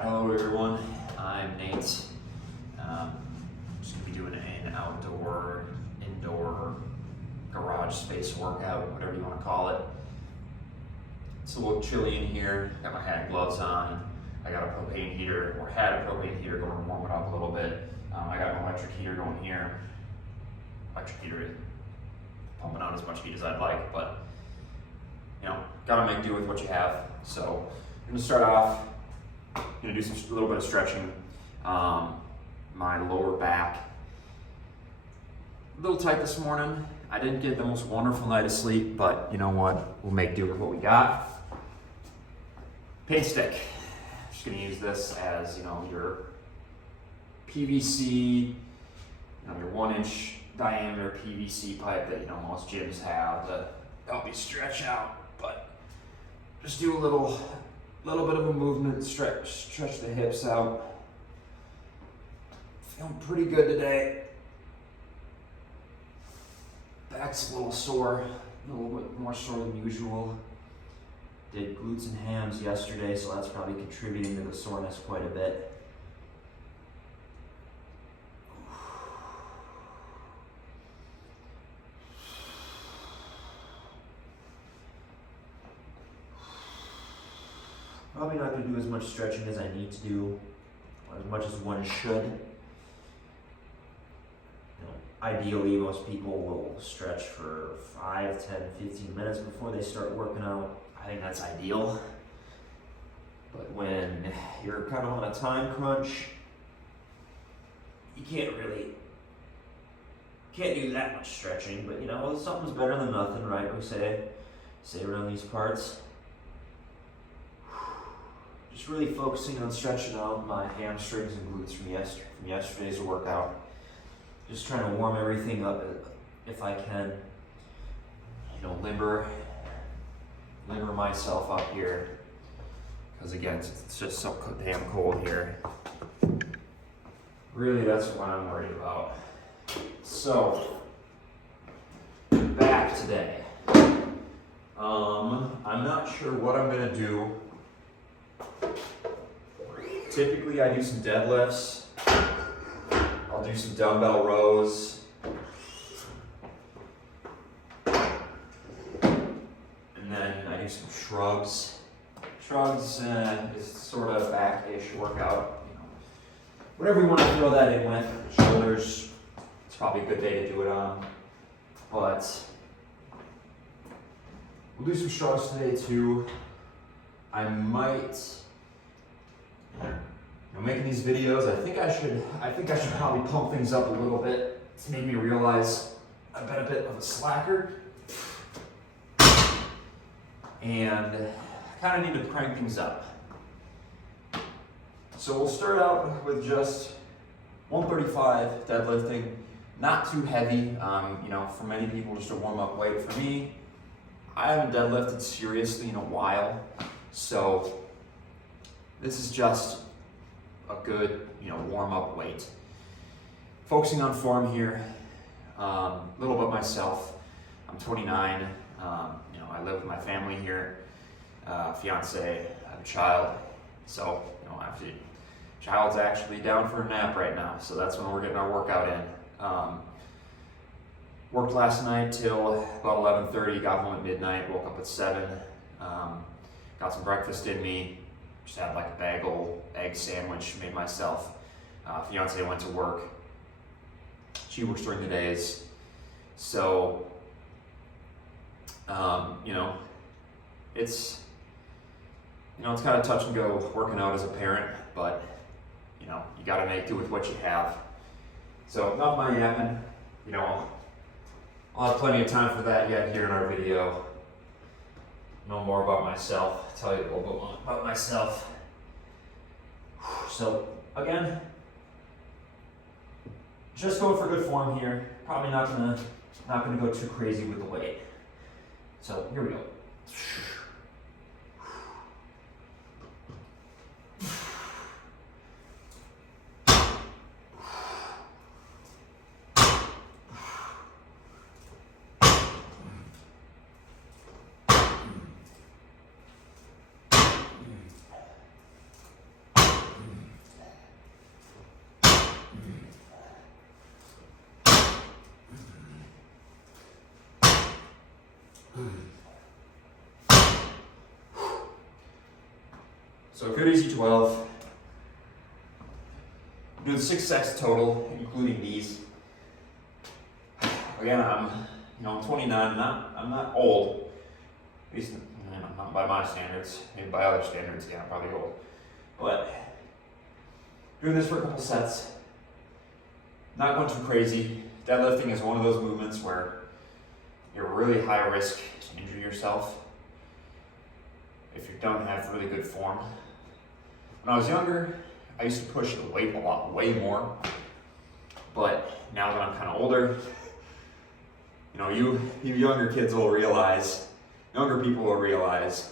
Hello everyone, I'm Nate. Just gonna be doing an outdoor, indoor, garage space workout, whatever you want to call it. It's a little chilly in here, got my hat and gloves on. I got a propane heater, or had a propane heater going to warm it up a little bit. I got an electric heater going here. Electric heater is pumping out as much heat as I'd like, but you know, gotta make do with what you have. So I'm gonna start off. Gonna do a little bit of stretching. My lower back, a little tight this morning. I didn't get the most wonderful night of sleep, but you know what? We'll make do with what we got. Paint stick. Just gonna use this as your PVC, your 1-inch diameter PVC pipe that most gyms have to help you stretch out. But just do a little bit of a movement, stretch the hips out. Feeling pretty good today. Back's a little sore, a little bit more sore than usual. Did glutes and hams yesterday, so that's probably contributing to the soreness quite a bit. Probably not going to do as much stretching as I need to do, or as much as one should. Ideally, most people will stretch for 5, 10, 15 minutes before they start working out. I think that's ideal. But when you're kind of on a time crunch, you can't do that much stretching. But something's better than nothing, right? We say around these parts. Just really focusing on stretching out my hamstrings and glutes from yesterday's workout. Just trying to warm everything up if I can. Limber myself up here. Because again, it's just so damn cold here. Really, that's what I'm worried about. So, back today. I'm not sure what I'm gonna do. Typically, I do some deadlifts. I'll do some dumbbell rows. And then I do some shrugs. Shrugs is sort of back-ish workout. Whatever you want to throw that in with. Shoulders, it's probably a good day to do it on. But we'll do some shrugs today too. I might. Making these videos, I think I should probably pump things up a little bit. It's made me realize I've been a bit of a slacker, and I kind of need to crank things up. So we'll start out with just 135 deadlifting, not too heavy. For many people, just a warm-up weight. For me, I haven't deadlifted seriously in a while, so this is just a good, warm-up weight. Focusing on form here, a little bit myself. I'm 29. I live with my family here, fiance, I have a child. So, child's actually down for a nap right now. So that's when we're getting our workout in. Worked last night till about 11:30. Got home at midnight. Woke up at 7. Got some breakfast in me. Just had like a bagel, egg sandwich, made myself. Fiance went to work. She works during the days. So, it's kind of touch and go working out as a parent, but, you got to make do with what you have. So, enough my yapping. I'll have plenty of time for that yet here in our video. Know more about myself, tell you a little bit more about myself. So again, just going for good form here. Probably not gonna go too crazy with the weight. So here we go. So good easy 12. Do the 6 sets total, including these. Again, I'm 29. I'm not old. At least not by my standards. Maybe by other standards, yeah, I'm probably old. But doing this for a couple sets. Not going too crazy. Deadlifting is one of those movements where you're really high risk to injure yourself if you don't have really good form. When I was younger, I used to push the weight a lot, way more. But now that I'm kind of older, you younger kids will realize, younger people will realize,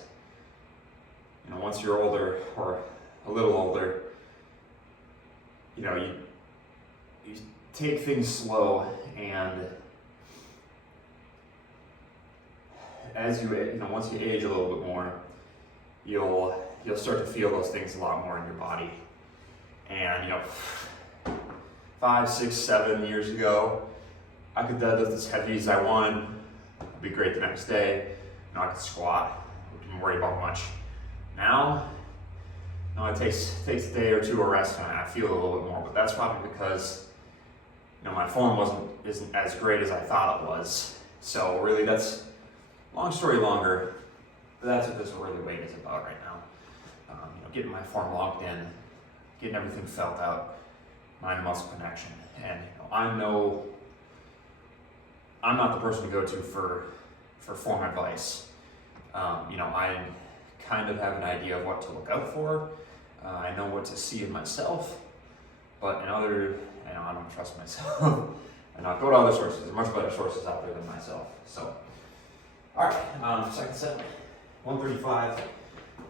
once you're older or a little older, you take things slow, and as once you age a little bit more, you'll start to feel those things a lot more in your body. And 5, 6, 7 years ago, I could deadlift as heavy as I wanted. It'd be great the next day. I could squat. I wouldn't worry about much. Now, it takes a day or two of rest, and I feel a little bit more. But that's probably because my form isn't as great as I thought it was. So really, that's long story longer. But that's what this really weight is about right now. Getting my form locked in, getting everything felt out, mind-muscle connection. And I'm not the person to go to for form advice. I kind of have an idea of what to look out for. I know what to see in myself, but I don't trust myself. And I'll go to other sources. There's much better sources out there than myself. So, all right, second set, 135.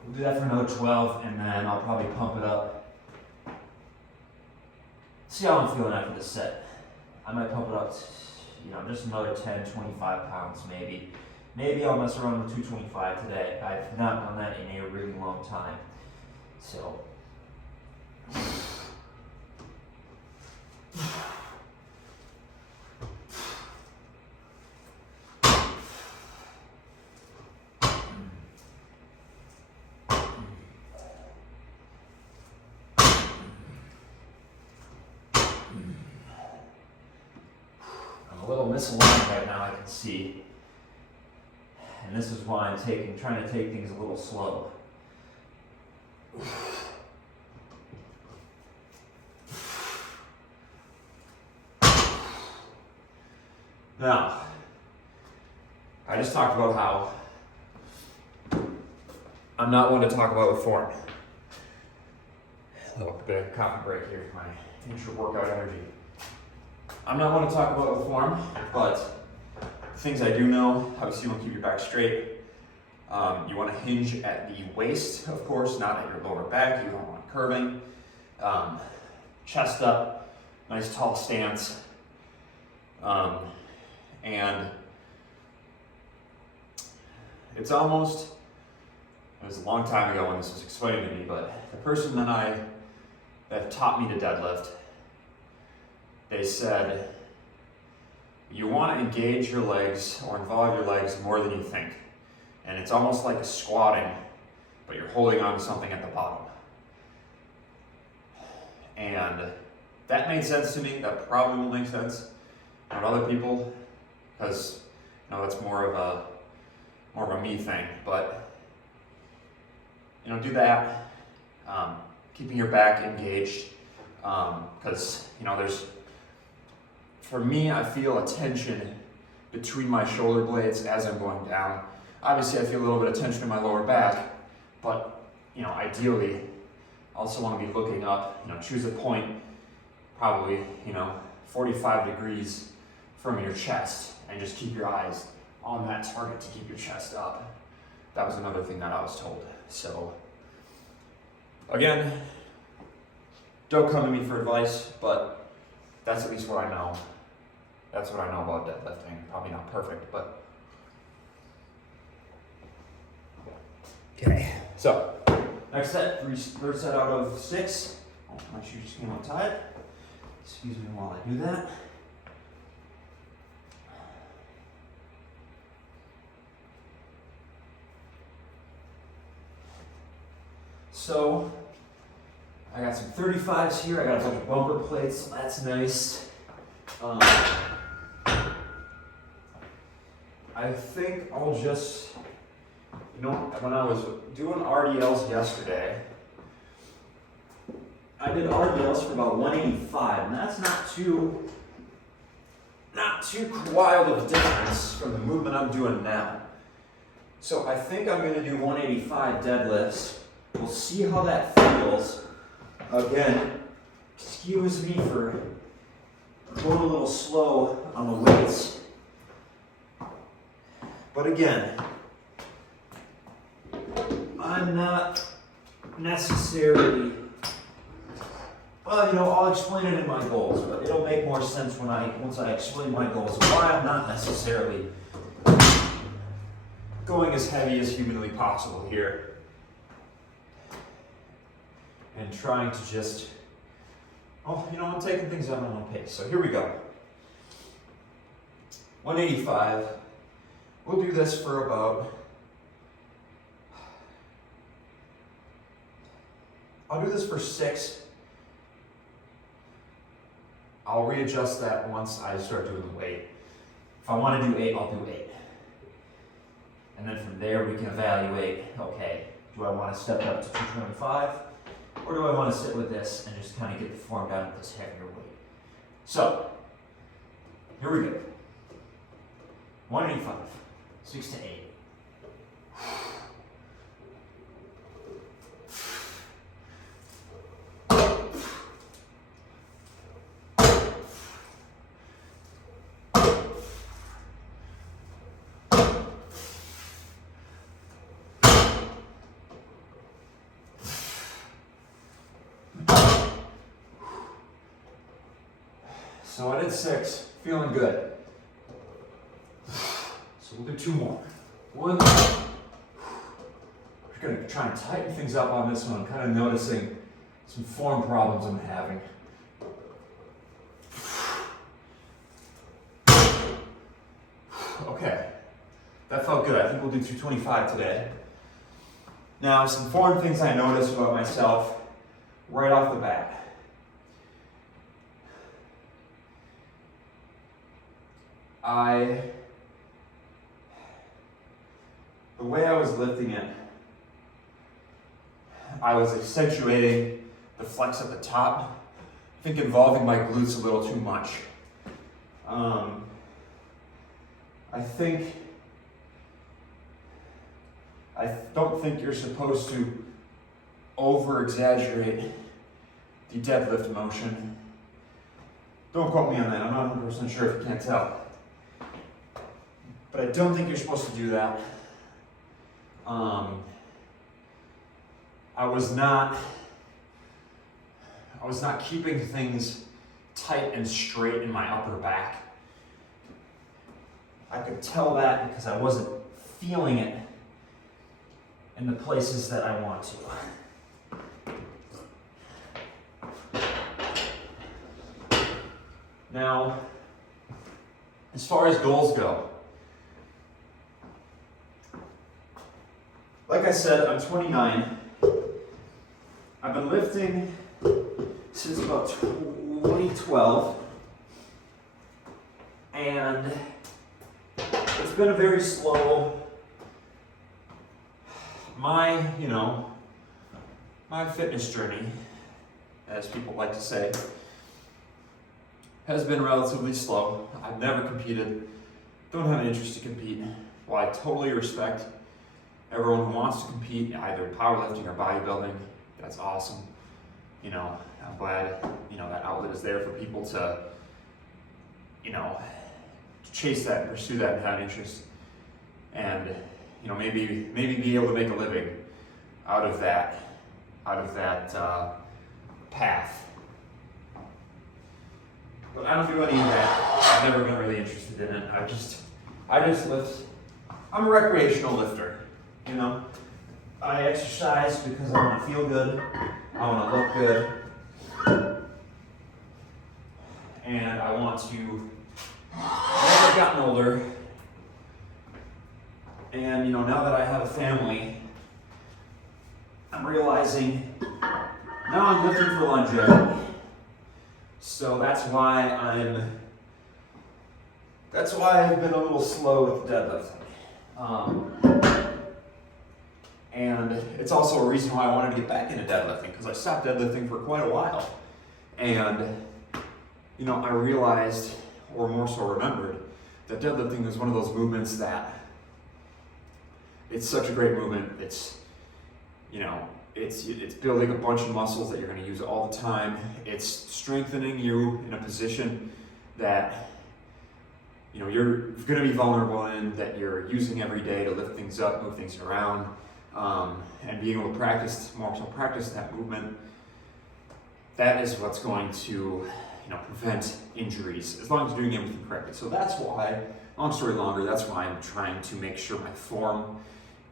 We'll do that for another 12, and then I'll probably pump it up. See how I'm feeling after this set. I might pump it up to, just another 10, 25 pounds maybe. Maybe I'll mess around with 225 today. I've not done that in a really long time. So. I'm a little misaligned right now, I can see. And this is why I'm trying to take things a little slow. Now, I just talked about how I'm not one to talk about the form. A little bit of coffee break here, my intra-workout energy. I'm not one to talk about the form, but things I do know, obviously you want to keep your back straight. You want to hinge at the waist, of course, not at your lower back. You don't want curving. Chest up, nice tall stance. And it was a long time ago when this was explained to me, but the person that taught me to deadlift, they said, you want to engage your legs or involve your legs more than you think. And it's almost like a squatting, but you're holding on to something at the bottom. And that made sense to me. That probably will make sense to other people, because that's more of a me thing. But do that. Keeping your back engaged, because for me, I feel a tension between my shoulder blades as I'm going down. Obviously, I feel a little bit of tension in my lower back, but ideally, I also want to be looking up. Choose a point, probably 45 degrees from your chest, and just keep your eyes on that target to keep your chest up. That was another thing that I was told. So, again, don't come to me for advice, but that's at least what I know. That's what I know about deadlifting. Probably not perfect, but. Okay, so next set, third set out of 6. Oh, my shoes just came untied. Excuse me while I do that. So I got some 35s here. I got a bunch of bumper plates, so that's nice. I think I'll just, when I was doing RDLs yesterday, I did RDLs for about 185, and that's not too wild of a difference from the movement I'm doing now. So I think I'm going to do 185 deadlifts. We'll see how that feels. Again, excuse me for going a little slow on the weights. But again, I'm not necessarily, I'll explain it in my goals, but it'll make more sense once I explain my goals, why I'm not necessarily going as heavy as humanly possible here. And trying to just, I'm taking things at my own pace. So here we go. 185. We'll do this for about, I'll do this for 6. I'll readjust that once I start doing the weight. If I want to do 8, I'll do 8. And then from there we can evaluate, okay, do I want to step it up to 225? Or do I want to sit with this and just kind of get the form down with this heavier weight? So, here we go. 185, 6 to 8. So I did 6, feeling good. So we'll do 2 more. 1. We're gonna try and tighten things up on this one. I'm kind of noticing some form problems I'm having. Okay, that felt good. I think we'll do 225 today. Now, some form things I noticed about myself right off the bat. The way I was lifting it, I was accentuating the flex at the top, I think involving my glutes a little too much. I don't think you're supposed to over-exaggerate the deadlift motion. Don't quote me on that, I'm not 100% sure if you can't tell. But I don't think you're supposed to do that. I was not keeping things tight and straight in my upper back. I could tell that because I wasn't feeling it in the places that I want to. Now, as far as goals go, like I said, I'm 29. I've been lifting since about 2012. And it's been a very slow, my fitness journey, as people like to say, has been relatively slow. I've never competed, don't have an interest to compete. While I totally respect everyone who wants to compete, either in powerlifting or bodybuilding, that's awesome. I'm glad, that outlet is there for people to, chase that and pursue that and have an interest. And, maybe be able to make a living out of that path. But I don't do any of that. I've never been really interested in it. I just lift. I'm a recreational lifter. I exercise because I want to feel good, I want to look good, and I want to, as I've gotten older, and now that I have a family, I'm realizing Now I'm lifting for longevity. So that's why I've been a little slow with deadlifting. And it's also a reason why I wanted to get back into deadlifting, because I stopped deadlifting for quite a while. And, you know, I realized, or more so remembered, that deadlifting is one of those movements that it's such a great movement. It's, you know, it's building a bunch of muscles that you're going to use all the time. It's strengthening you in a position that, you know, you're going to be vulnerable in, that you're using every day to lift things up, move things around, and being able to practice that movement. That is what's going to, you know, prevent injuries as long as you're doing everything correctly. So that's why, long story longer, that's why I'm trying to make sure my form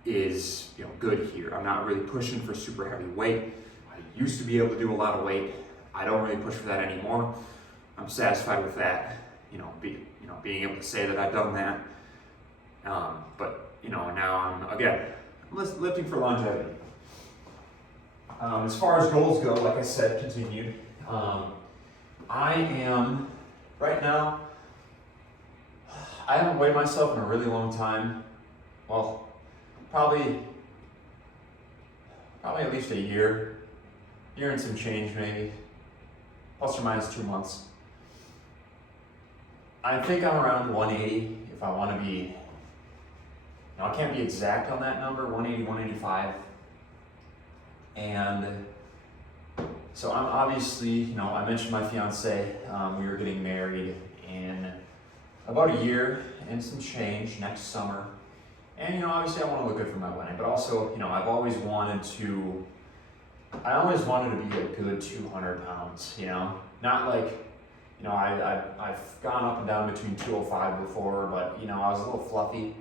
is, you know, good here. I'm not really pushing for super heavy weight. I used to be able to do a lot of weight. I don't really push for that anymore. I'm satisfied with that, being able to say that I've done that. But you know, now I'm lifting for longevity. As far as goals go, like I said, continued. I am right now. I haven't weighed myself in a really long time. Well, probably at least a year and some change, maybe, plus or minus 2 months. I think I'm around 180 if I want to be, I can't be exact on that number, 180, 185. And so I'm obviously, I mentioned my fiance, we were getting married in about a year and some change next summer. And, obviously I want to look good for my wedding, but also, I've always wanted to be a good 200 pounds, not like, I've gone up and down between 205 before, but, I was a little fluffy,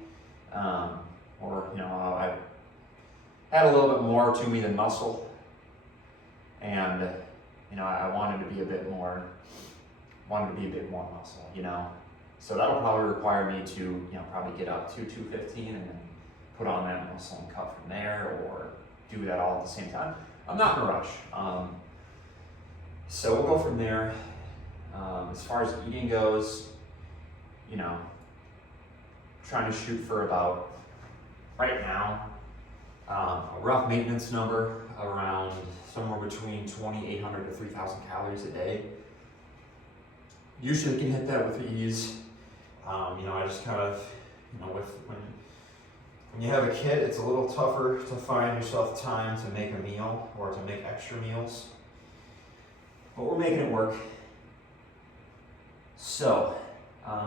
I had a little bit more to me than muscle, and, I wanted to be a bit more muscle, So that'll probably require me to, probably get up to 215 and then put on that muscle and cut from there, or do that all at the same time. I'm not in a rush. So we'll go from there. As far as eating goes, trying to shoot for about, right now, a rough maintenance number around somewhere between 2,800 to 3,000 calories a day. Usually can hit that with ease. I just kind of, when you have a kid, it's a little tougher to find yourself time to make a meal or to make extra meals. But we're making it work. So,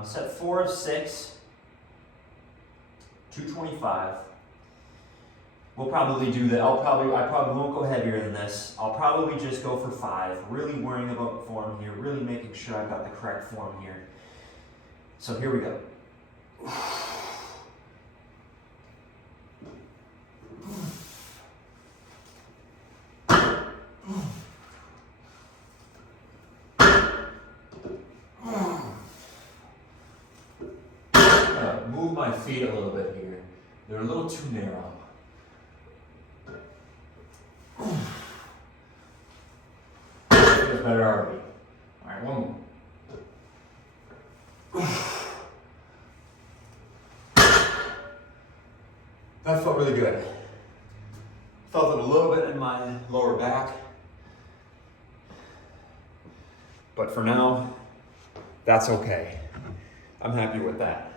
set 4 of 6, 225. We'll probably do that. I probably won't go heavier than this. I'll probably just go for 5, really worrying about form here, really making sure I've got the correct form here. So here we go. Move my feet a little bit here. They're a little too narrow. Feels better already. All right, one more. That felt really good. Felt it a little bit in my lower back. But for now, that's okay. I'm happy with that.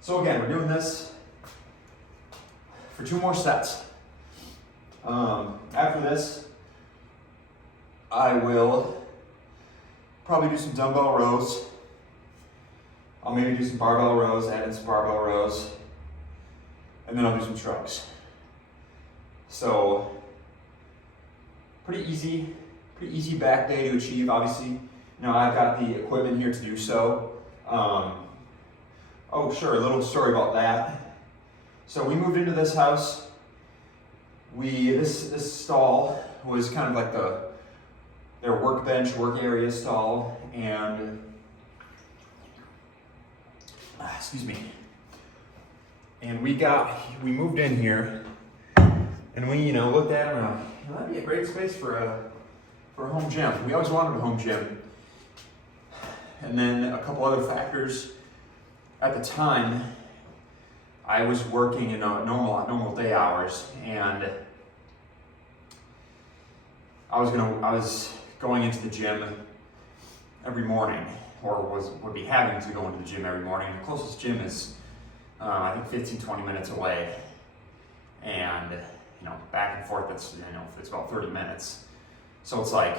So again, we're doing this for 2 more sets. After this, I will probably do some dumbbell rows. I'll maybe do some barbell rows, add in some barbell rows, and then I'll do some shrugs. So, pretty easy back day to achieve, obviously. I've got the equipment here to do so. Oh, sure, a little story about that. So we moved into this house. This stall was kind of like their workbench, work area stall, and excuse me. And we moved in here, and we looked at it, and that'd be a great space for a home gym. We always wanted a home gym. And then a couple other factors. At the time, I was working in normal day hours, and I was going into the gym every morning, or would be having to go into the gym every morning. The closest gym is I think 15-20 minutes away, and back and forth it's about 30 minutes. So it's like,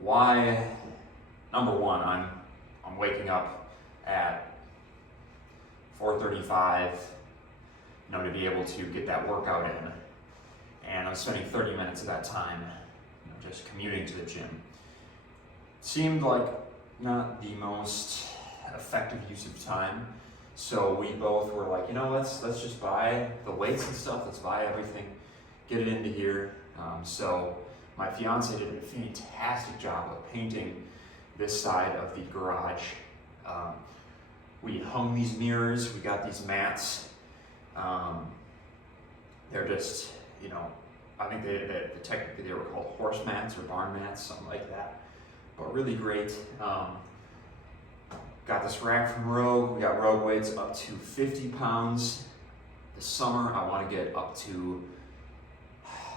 why? Number one, I'm waking up at 4:35, to be able to get that workout in, and I'm spending 30 minutes of that time, just commuting to the gym. Seemed like not the most effective use of time, so we both were like, let's just buy the weights and stuff. Let's buy everything, get it into here. So my fiance did a fantastic job of painting this side of the garage. We hung these mirrors, we got these mats. They're just, I think technically they were called horse mats or barn mats, something like that, but really great. Got this rack from Rogue. We got Rogue weights up to 50 pounds. This summer I want to get up to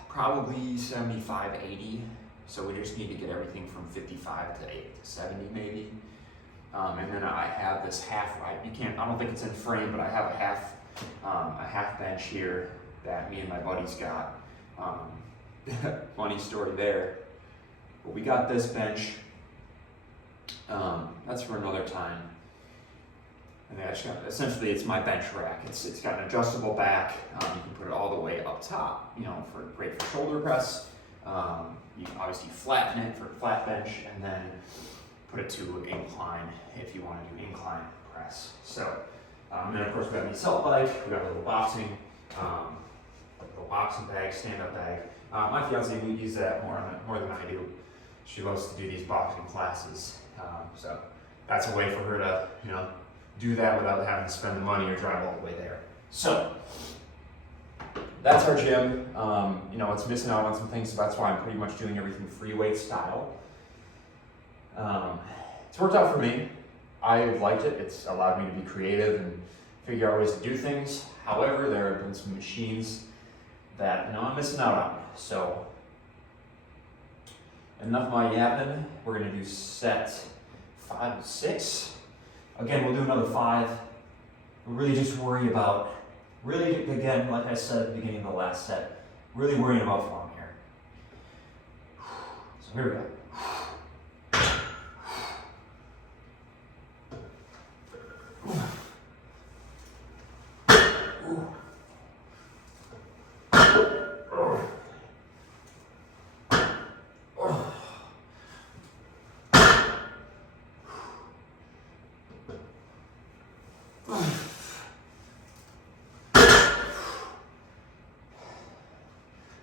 probably 75, 80. So we just need to get everything from 55 to 70 maybe. And then I have this I don't think it's in frame, but I have a half bench here that me and my buddies got. Funny story there. But we got this bench. That's for another time. And essentially it's my bench rack. It's got an adjustable back. You can put it all the way up top, great for shoulder press. You can obviously flatten it for a flat bench, and then put it to incline if you want to do incline press. So, and then of course we got the assault bike, we got a little boxing bag, stand-up bag. My fiance would use that more than I do. She loves to do these boxing classes, so that's a way for her to do that without having to spend the money or drive all the way there. So that's our gym. It's missing out on some things, so that's why I'm pretty much doing everything free weight style. It's worked out for me. I've liked it. It's allowed me to be creative and figure out ways to do things. However, there have been some machines that I'm missing out on. So enough of my yapping. We're gonna do set 5 and 6. Again, we'll do another 5. We'll really just worry about, again, like I said at the beginning of the last set, really worrying about form here. So here we go.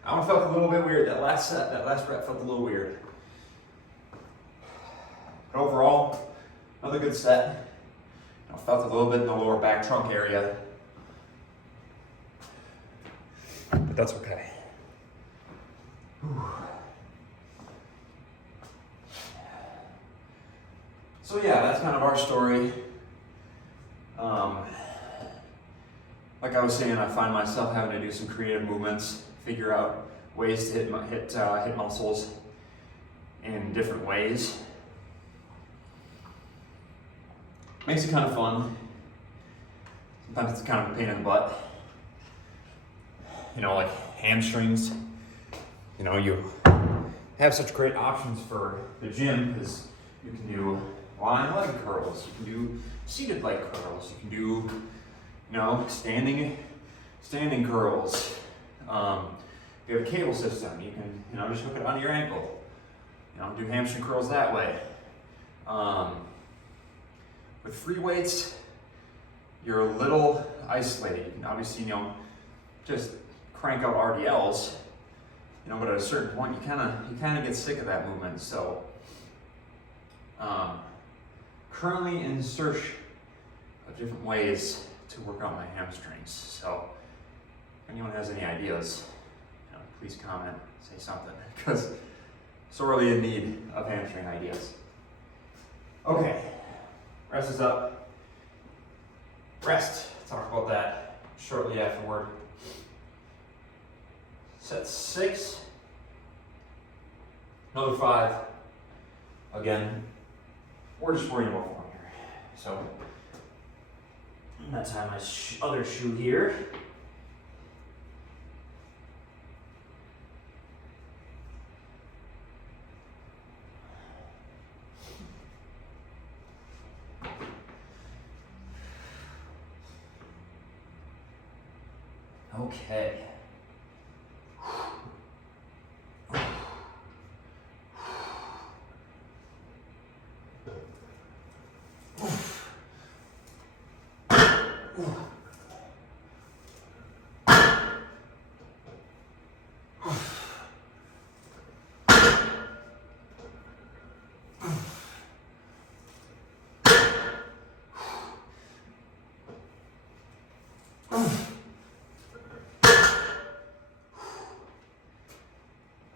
That one felt a little bit weird. That last rep felt a little weird. But overall, another good set. I felt a little bit in the lower back trunk area, but that's okay. Whew. So yeah, that's kind of our story. Like I was saying, I find myself having to do some creative movements, figure out ways to hit muscles in different ways. Makes it kind of fun. Sometimes it's kind of a pain in the butt. Like hamstrings. You have such great options for the gym because you can do lying leg curls, you can do seated leg curls, you can do standing curls. If you have a cable system, you can just hook it onto your ankle. Do hamstring curls that way. With free weights, you're a little isolated. You can obviously, just crank out RDLs, but at a certain point, you kind of get sick of that movement. So, currently in search of different ways to work out my hamstrings. So, If anyone has any ideas, please comment, say something, because sorely in need of hamstring ideas. Okay, rest is up. Rest, talk about that shortly afterward. Set 6, another 5. Again, we're just worrying about form here. So, I'm gonna tie my other shoe here. Okay.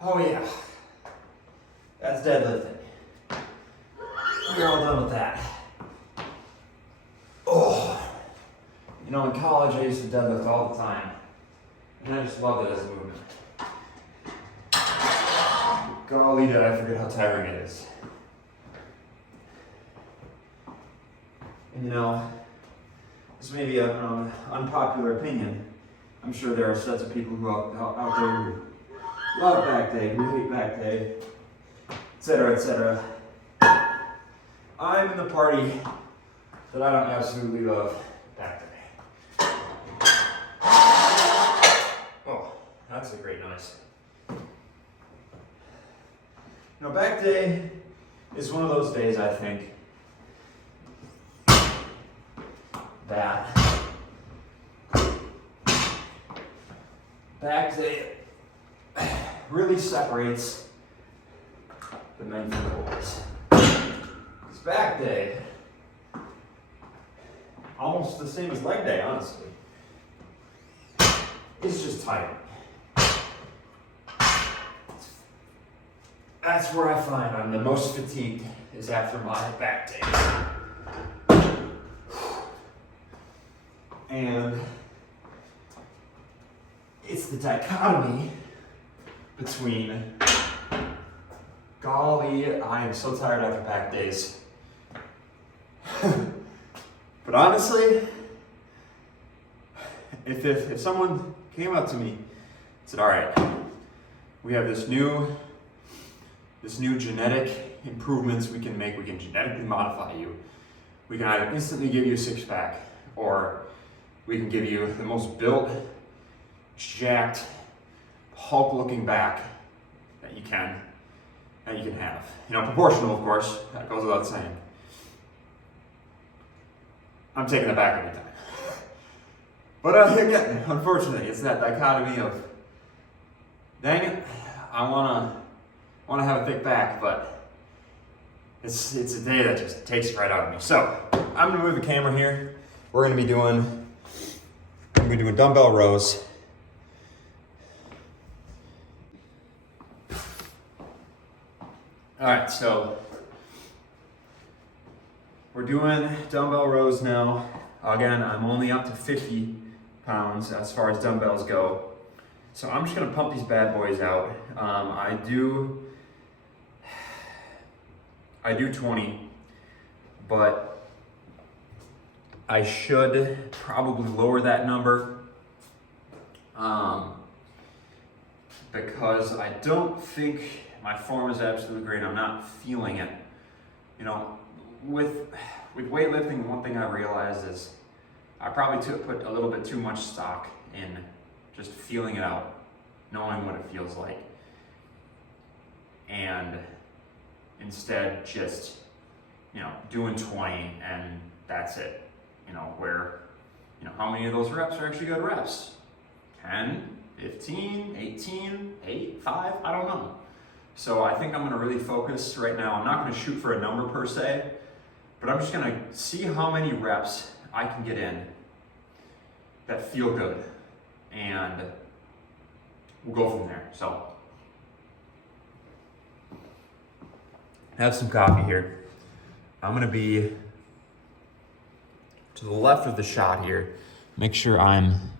Oh yeah, that's deadlifting. We're all done with that. Oh, in college I used to deadlift all the time, and I just loved it as a movement. Golly, did I forget how tiring it is. And this may be an unpopular opinion. I'm sure there are sets of people who out there who love back day, who hate back day, etc., etc. I'm in the party that I don't absolutely love back day. Oh, that's a great noise. Back day is one of those days, I think, that back day really separates the men from the boys. It's back day, almost the same as leg day, honestly. It's just tiring. That's where I find I'm the most fatigued, is after my back day. And it's the dichotomy between, golly, I am so tired after back days. But honestly, if someone came up to me and said, all right, we have this new genetic improvements we can make, we can genetically modify you. We can either instantly give you a six-pack, or we can give you the most built, jacked, Hulk-looking back that you can have. Proportional, of course, that goes without saying. I'm taking the back every time. But again, unfortunately, it's that dichotomy of, dang it, I wanna have a thick back, but it's a day that just takes it right out of me. So I'm gonna move the camera here. We're gonna be doing dumbbell rows. All right, so we're doing dumbbell rows now. Again, I'm only up to 50 pounds as far as dumbbells go. So I'm just gonna pump these bad boys out. I do 20, but I should probably lower that number because I don't think my form is absolutely great. I'm not feeling it. With weightlifting, one thing I realized is I probably put a little bit too much stock in just feeling it out, knowing what it feels like, and instead just doing 20 and that's it. Where how many of those reps are actually good reps? 10, 15, 18, 8, 5, I don't know. So I think I'm gonna really focus right now. I'm not gonna shoot for a number per se, but I'm just gonna see how many reps I can get in that feel good. and we'll go from there. So, have some coffee here. I'm gonna be to the left of the shot here. Make sure I'm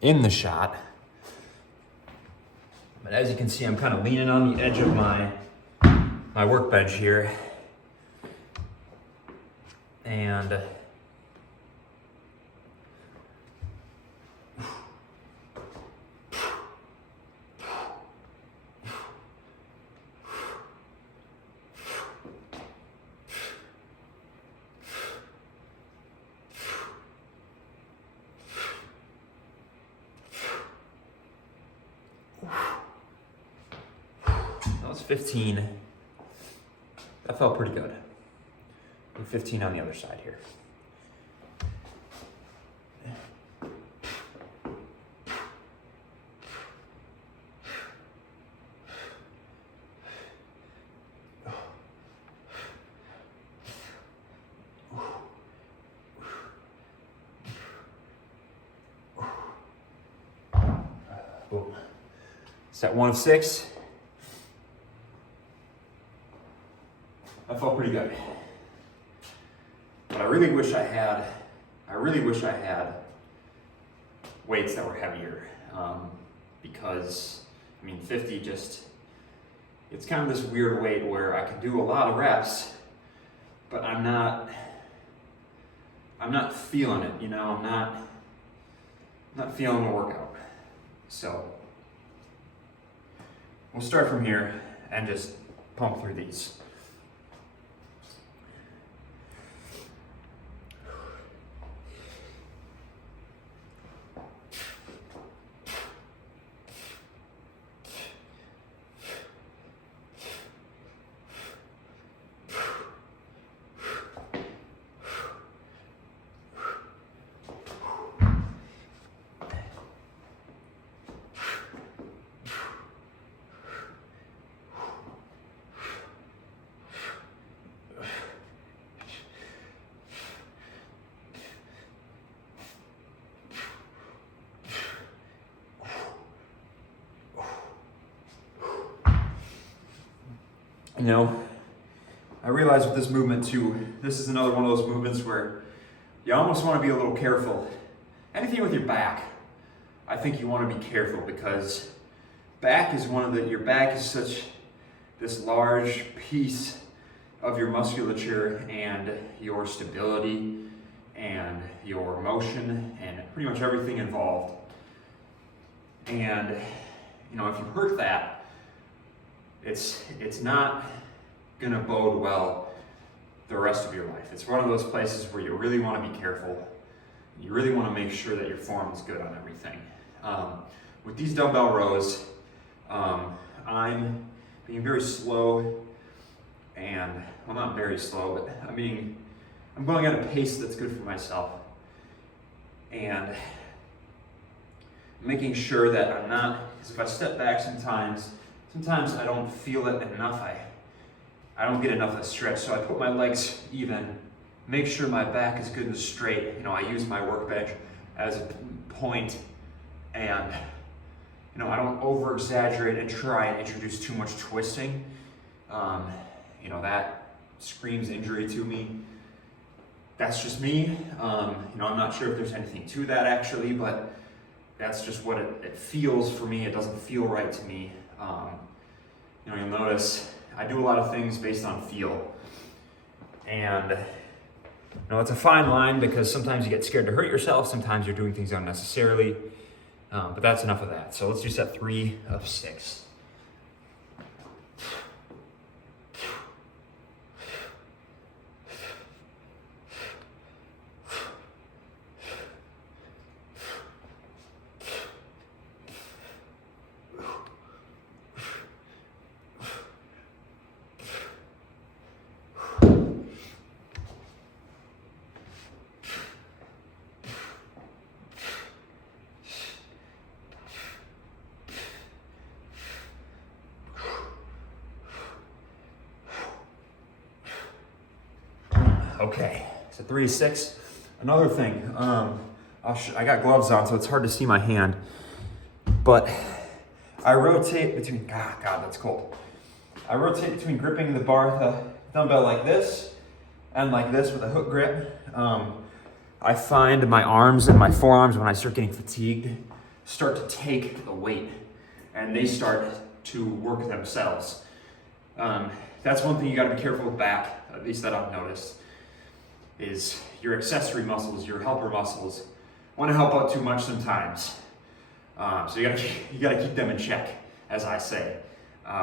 in the shot. But as you can see, I'm kind of leaning on the edge of my workbench here. And that was 15. That felt pretty good. And 15 on the other side here. Boom. Set 1 of 6. That felt pretty good. But I really wish I had weights that were heavier. Because, I mean, 50 just, it's kind of this weird weight where I can do a lot of reps, but I'm not feeling it, you know, I'm not feeling the workout. So we'll start from here and just pump through these. You know, I realize with this movement too, this is another one of those movements where you almost want to be a little careful. Anything with your back, I think you want to be careful because your back is such this large piece of your musculature and your stability and your motion and pretty much everything involved. And, you know, if you hurt that, it's not gonna bode well the rest of your life. It's one of those places where you really want to be careful. You really want to make sure that your form is good on everything. With these dumbbell rows, I'm being very slow and, well, not very slow, but I'm going at a pace that's good for myself. And making sure that I'm not, because if I step back sometimes I don't feel it enough. I don't get enough of a stretch, so I put my legs even, make sure my back is good and straight. You know, I use my workbench as a point, and you know, I don't over exaggerate and try and introduce too much twisting. You know, that screams injury to me. That's just me. You know, I'm not sure if there's anything to that actually, but that's just what it feels for me. It doesn't feel right to me. You know, you'll notice I do a lot of things based on feel. And, you know, it's a fine line because sometimes you get scared to hurt yourself. Sometimes you're doing things unnecessarily. But that's enough of that. So let's do set 3 of 6. Okay, so 3 of 6. Another thing, I got gloves on, so it's hard to see my hand. but I rotate between, God, that's cold. I rotate between gripping the dumbbell like this and like this with a hook grip. I find my arms and my forearms, when I start getting fatigued, start to take the weight and they start to work themselves. That's one thing you gotta be careful with back, at least that I've noticed, is your accessory muscles, your helper muscles, wanna help out too much sometimes. So you gotta keep them in check, as I say.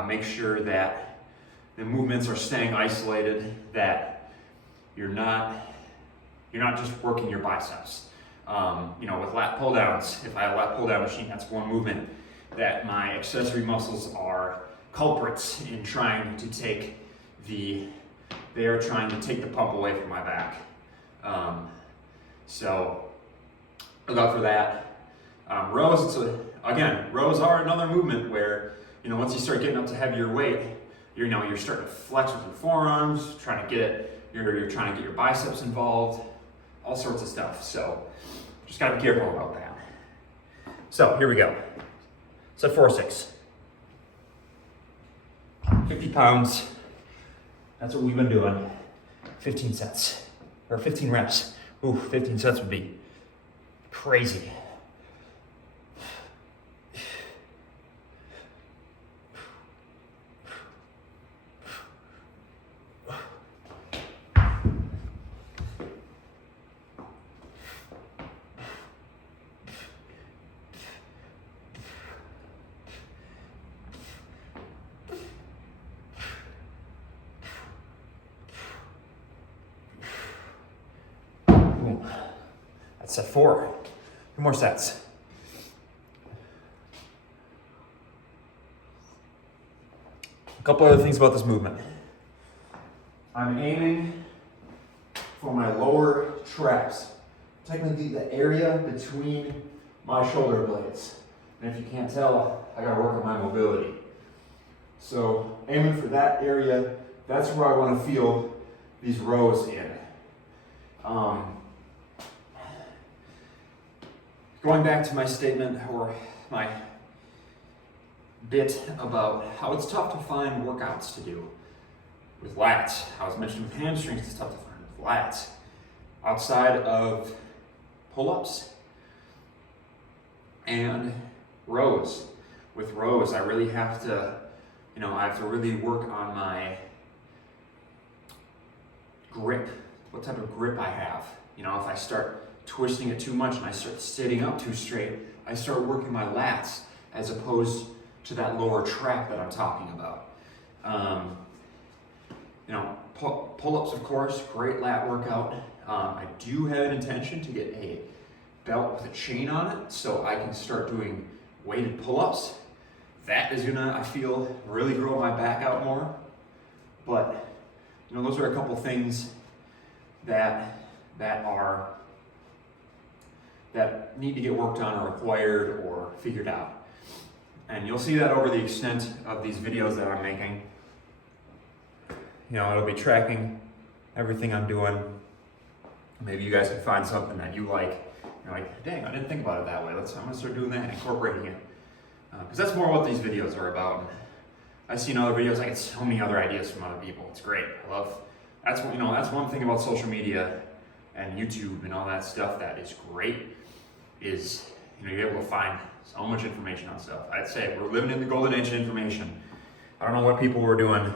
Make sure that the movements are staying isolated, that you're not just working your biceps. With lat pull downs, if I have a lat pull down machine, that's one movement that my accessory muscles are culprits in trying to take the pump away from my back. So look out for that. Rows, rows are another movement where, once you start getting up to heavier weight, you're starting to flex with your forearms, you're trying to get your biceps involved, all sorts of stuff. So just gotta be careful about that. So here we go. Set 4-6. 50 pounds. That's what we've been doing. 15 sets, or 15 reps. Ooh, 15 sets would be crazy. That's set 4. 2 more sets. A couple other things about this movement. I'm aiming for my lower traps, technically the area between my shoulder blades. And if you can't tell, I gotta work on my mobility. So aiming for that area, that's where I wanna feel these rows in. Going back to my statement or my bit about how it's tough to find workouts to do with lats. I was mentioning with hamstrings, it's tough to find with lats. Outside of pull-ups and rows. With rows, I really have to, I have to really work on my grip, what type of grip I have. If I start twisting it too much and I start sitting up too straight, I start working my lats as opposed to that lower trap that I'm talking about. Pull-ups, of course, great lat workout. I do have an intention to get a belt with a chain on it so I can start doing weighted pull-ups. That is gonna, I feel, really grow my back out more. But, those are a couple things that need to get worked on or acquired or figured out. And you'll see that over the extent of these videos that I'm making. It'll be tracking everything I'm doing. Maybe you guys can find something that you like. You're like, dang, I didn't think about it that way. I'm gonna start doing that and incorporating it. Because that's more what these videos are about. And I've seen other videos, I get so many other ideas from other people. It's great, I love, that's one thing about social media and YouTube and all that stuff that is great, is you're able to find so much information on stuff. I'd say we're living in the golden age of information. I don't know what people were doing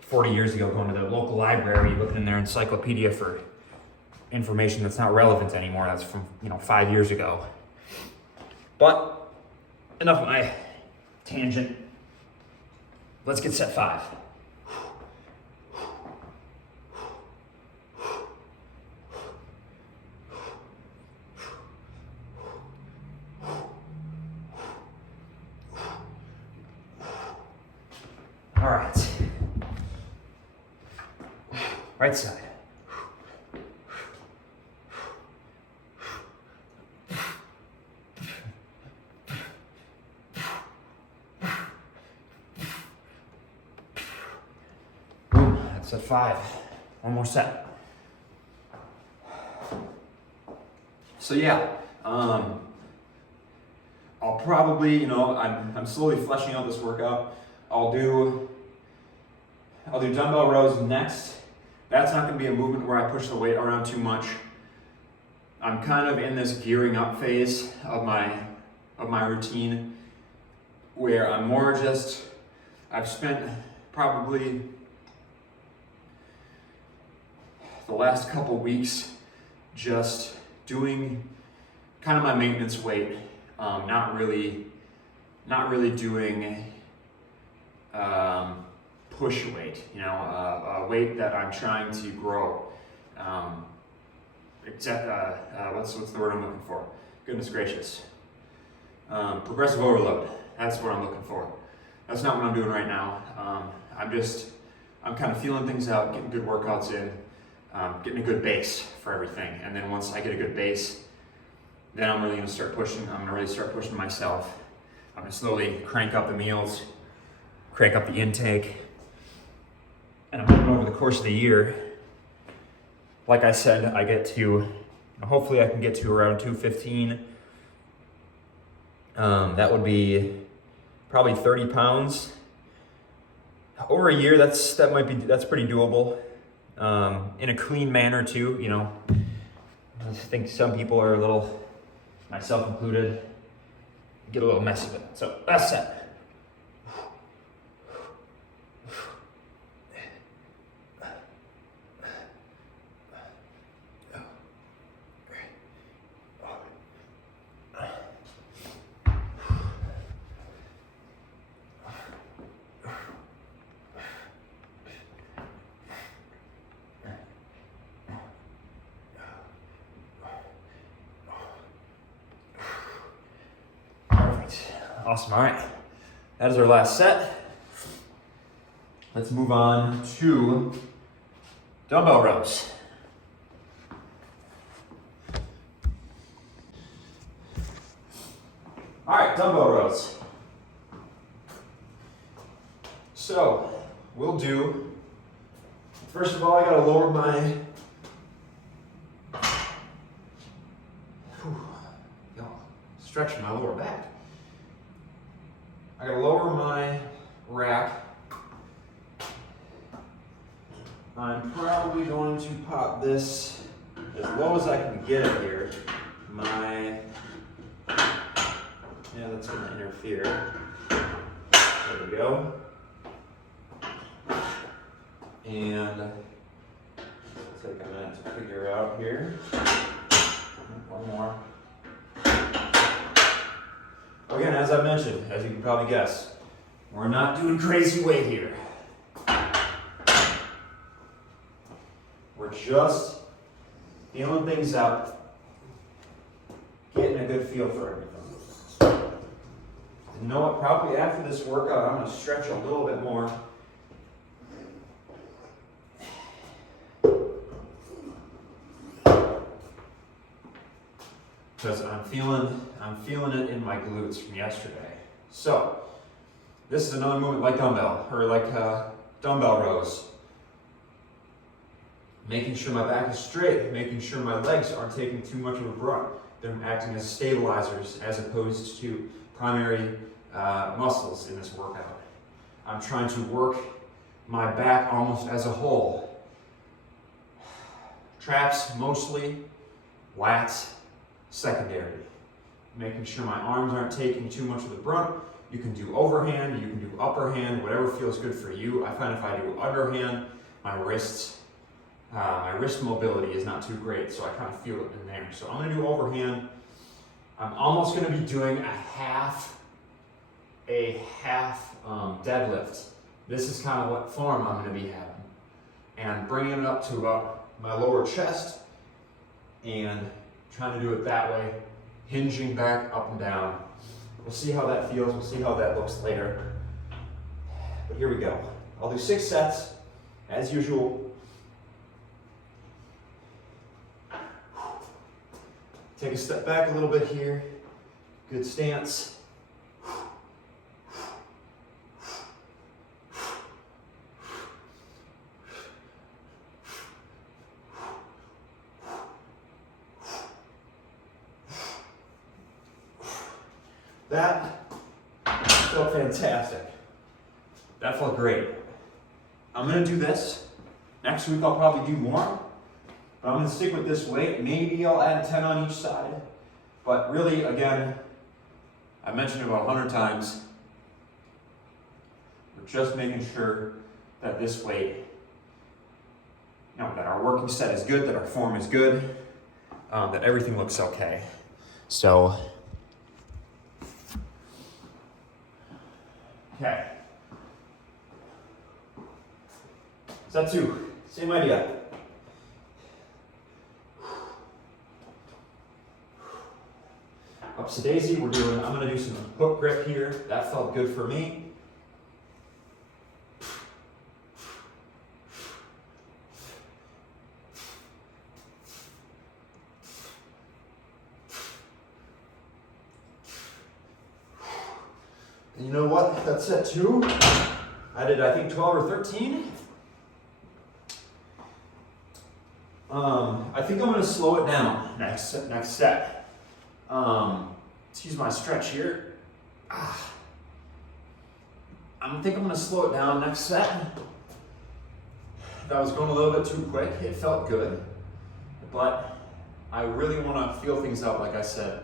40 years ago, going to the local library, looking in their encyclopedia for information that's not relevant anymore. That's from 5 years ago. But enough of my tangent. Let's get set 5. All right. Right side. Boom, that's at 5. One more set. So yeah, I'll probably, I'm slowly fleshing out this workout. I'll do dumbbell rows next. That's not going to be a movement where I push the weight around too much. I'm kind of in this gearing up phase of my routine where I'm more just, I've spent probably the last couple weeks just doing kind of my maintenance weight, not really doing push weight, a weight that I'm trying to grow. What's the word I'm looking for? Goodness gracious. Progressive overload. That's what I'm looking for. That's not what I'm doing right now. I'm kind of feeling things out, getting good workouts in, getting a good base for everything. And then once I get a good base, then I'm really going to start pushing. I'm going to really start pushing myself. I'm going to slowly crank up the meals, crank up the intake. And I'm hoping over the course of the year, like I said, I get to, hopefully I can get to around 215. That would be probably 30 pounds. Over a year, that's pretty doable. In a clean manner too, I think some people are a little, myself included, get a little messy with it. So that's that. Awesome, all right. That is our last set. Let's move on to dumbbell rows. All right, dumbbell rows. So, we'll do, first of all, I gotta lower my, stretching my lower back. I gotta lower my rack. I'm probably going to pop this as low as I can get it here. That's gonna interfere. There we go. And it's like I'm gonna have to figure out here. One more. Again, as I mentioned, as you can probably guess, we're not doing crazy weight here. We're just feeling things out, getting a good feel for everything. You know what? Probably after this workout, I'm going to stretch a little bit more. Because I'm feeling it in my glutes from yesterday. So, this is another movement like dumbbell rows. Making sure my back is straight, making sure my legs aren't taking too much of a brunt. They're acting as stabilizers as opposed to primary muscles in this workout. I'm trying to work my back almost as a whole. Traps mostly, lats secondary. Making sure my arms aren't taking too much of the brunt. You can do overhand, you can do upper hand, whatever feels good for you. I find if I do underhand, my wrist mobility is not too great, so I kind of feel it in there. So I'm going to do overhand. I'm almost going to be doing a half deadlift. This is kind of what form I'm going to be having. And bringing it up to about my lower chest and trying to do it that way, hinging back up and down. We'll see how that feels. We'll see how that looks later. But here we go. I'll do 6 sets as usual. Take a step back a little bit here. Good stance. that felt fantastic. That felt great. I'm gonna do this. Next week I'll probably do more, but I'm gonna stick with this weight. Maybe I'll add 10 on each side, but really, again, I mentioned it about 100 times. We're just making sure that this weight, that our working set is good, that our form is good, that everything looks okay. So, okay. Set 2, same idea. Ups to daisy, I'm gonna do some hook grip here. That felt good for me. And you know what? That's set 2. I did, I think, 12 or 13. I think I'm gonna slow it down next set. Excuse my stretch here. I think I'm gonna slow it down next set. That was going a little bit too quick. It felt good, but I really wanna feel things out, like I said.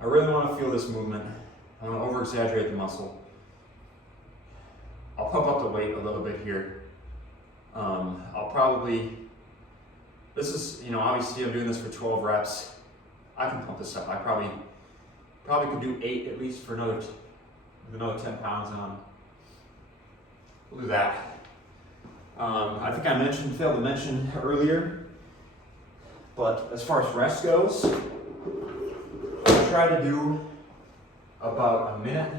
I really wanna feel this movement. I wanna over-exaggerate the muscle. I'll pump up the weight a little bit here. I'll probably, this is, obviously I'm doing this for 12 reps. I can pump this up. I probably could do 8 at least for another 10 pounds on. We'll do that. I think I failed to mention earlier, but as far as rest goes, I'll try to do about a minute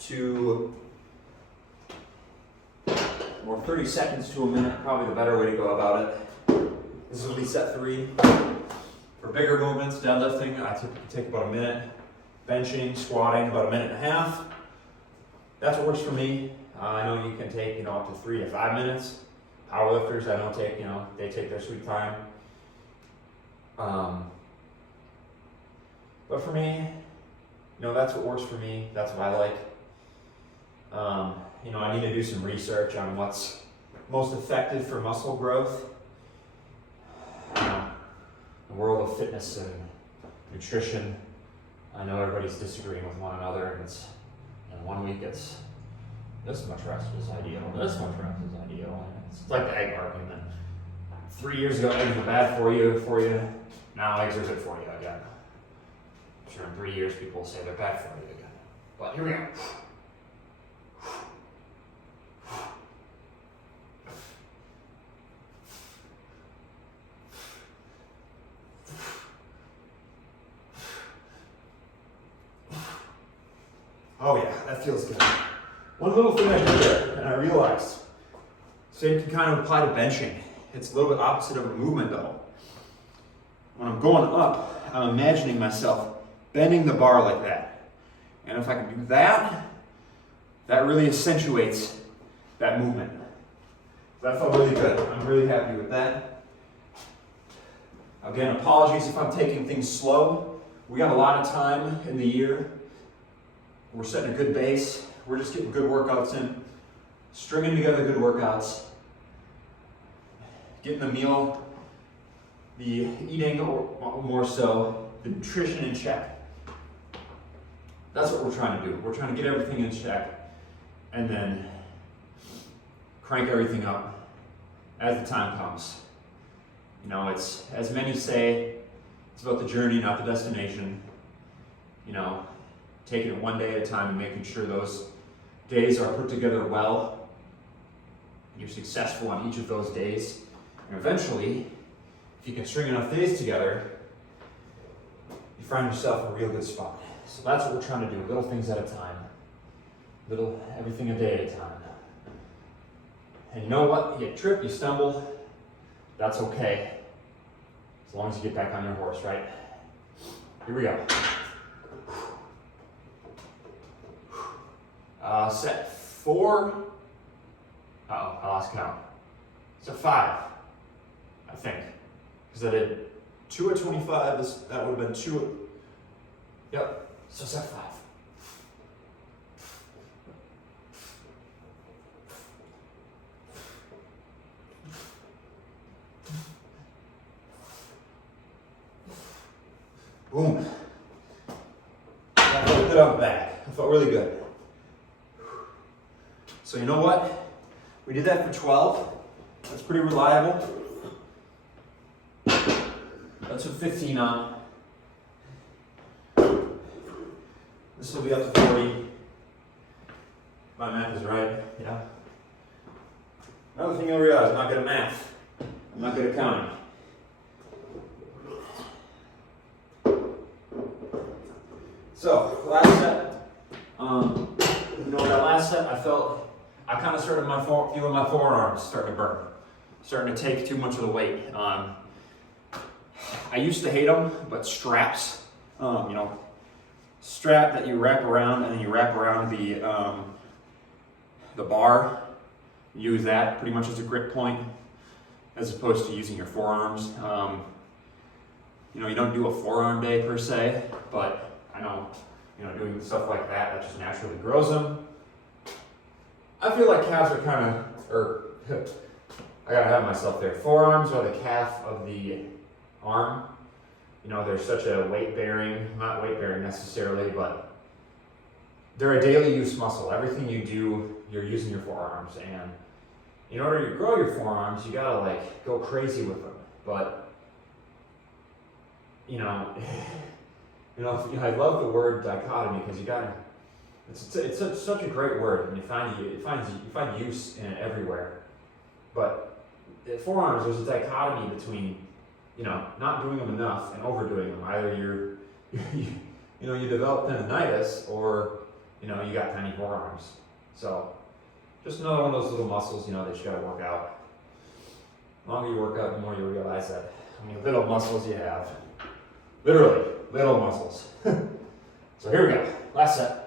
to, or 30 seconds to a minute, probably the better way to go about it. This will be set 3. For bigger movements, deadlifting, I typically take about a minute. Benching, squatting, about a minute and a half. That's what works for me. I know you can take, up to 3 to 5 minutes. Powerlifters, I don't take, they take their sweet time. But for me, that's what works for me. That's what I like. I need to do some research on what's most effective for muscle growth. The world of fitness and nutrition, I know everybody's disagreeing with one another, and it's, 1 week it's this much rest is ideal, this much rest is ideal. And it's like the egg argument. 3 years ago, eggs were bad for you. Now eggs are good for you again. I'm sure in 3 years people will say they're bad for you again. But here we go. Oh yeah, that feels good. One little thing I did there, and I realized, same can kind of apply to benching. It's a little bit opposite of a movement though. When I'm going up, I'm imagining myself bending the bar like that. And if I can do that, that really accentuates that movement. That felt really good. I'm really happy with that. Again, apologies if I'm taking things slow. We got a lot of time in the year. We're setting a good base. We're just getting good workouts in, stringing together good workouts, getting the meal, the eating, or more so, the nutrition in check. That's what we're trying to do. We're trying to get everything in check and then crank everything up as the time comes. It's, as many say, it's about the journey, not the destination. Taking it one day at a time and making sure those days are put together well. You're successful on each of those days. And eventually, if you can string enough days together, you find yourself in a real good spot. So that's what we're trying to do, little things at a time. Everything a day at a time. And you know what? You trip, you stumble, that's okay. As long as you get back on your horse, right? Here we go. Set 4. Uh-oh, I lost count. Set 5, I think. Because I did 2 at 25, that would have been 2 at, Yep. So set 5. Boom. That felt good on the back. It felt really good. So you know what? We did that for 12. That's pretty reliable. Let's put 15 on. This will be up to 40. My math is right. Yeah. Another thing you'll realize, I'm not good at math. I'm not good at counting. So, last set, that last set, I kind of started feeling my forearms starting to burn, starting to take too much of the weight. I used to hate them, but straps, strap that you wrap around and then you wrap around the bar, use that pretty much as a grip point, as opposed to using your forearms. You don't do a forearm day per se, but I know, doing stuff like that just naturally grows them. I feel like calves are I gotta have myself there. Forearms are the calf of the arm. They're such a not weight bearing necessarily, but they're a daily use muscle. Everything you do, you're using your forearms. And in order to grow your forearms, you gotta go crazy with them. But, I love the word dichotomy because it's such a great word, and you find use in it everywhere. But forearms, there's a dichotomy between, not doing them enough and overdoing them. Either you develop tendonitis, or you got tiny forearms. So just another one of those little muscles, that you got to work out. The longer you work out, the more you realize that how many little muscles you have. Literally, little muscles. So here we go, last set.